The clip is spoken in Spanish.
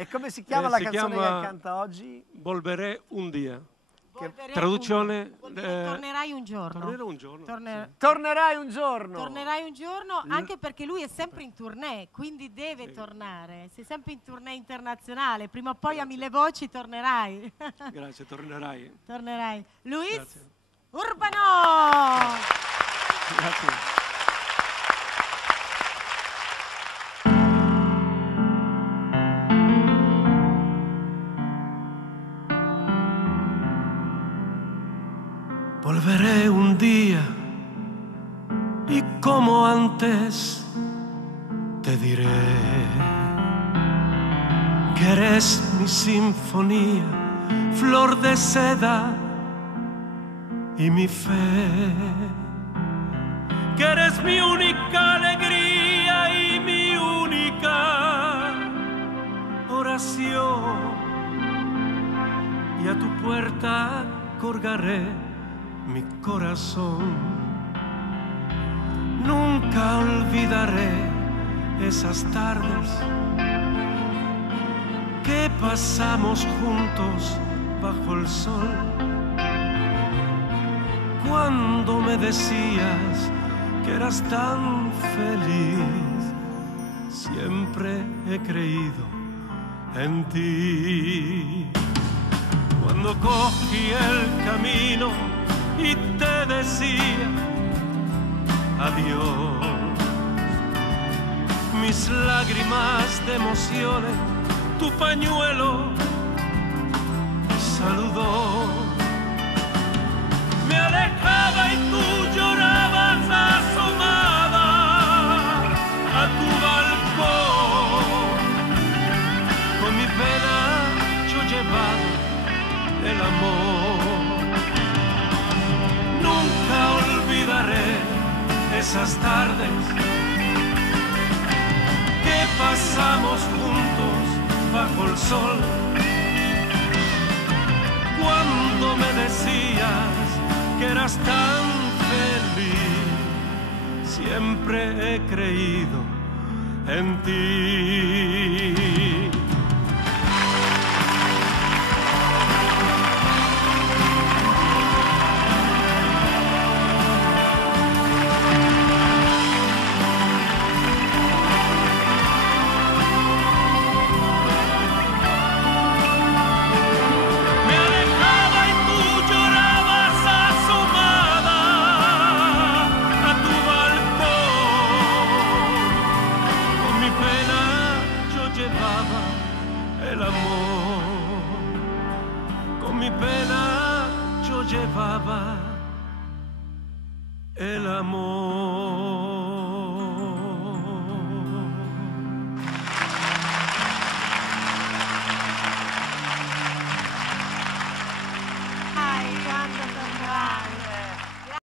E come si chiama la si canzone chiama che canta oggi? Volveré un día. Traduzione? Tornerai un giorno. Tornerò un giorno. Tornerai un giorno. Tornerai un giorno, anche perché lui è sempre in tournée, quindi deve tornare. Sei sempre in tournée internazionale, prima o poi a Mille Voci tornerai. Grazie, tornerai. Tornerai. Luis Grazie. Urbano! Grazie. Volveré un día y como antes te diré que eres mi sinfonía, flor de seda y mi fe, que eres mi única alegría y mi única oración, y a tu puerta colgaré mi corazón. Nunca olvidaré esas tardes que pasamos juntos bajo el sol, cuando me decías que eras tan feliz. Siempre he creído en ti. Cuando cogí el camino y te decía adiós, mis lágrimas de emociones, tu pañuelo saludó. Me alejaba y tú llorabas asomada a tu balcón. Con mi pena yo llevaba el amor. Nunca olvidaré esas tardes que pasamos juntos bajo el sol, cuando me decías que eras tan feliz. Siempre he creído en ti. El amor, con mi pena yo llevaba el amor.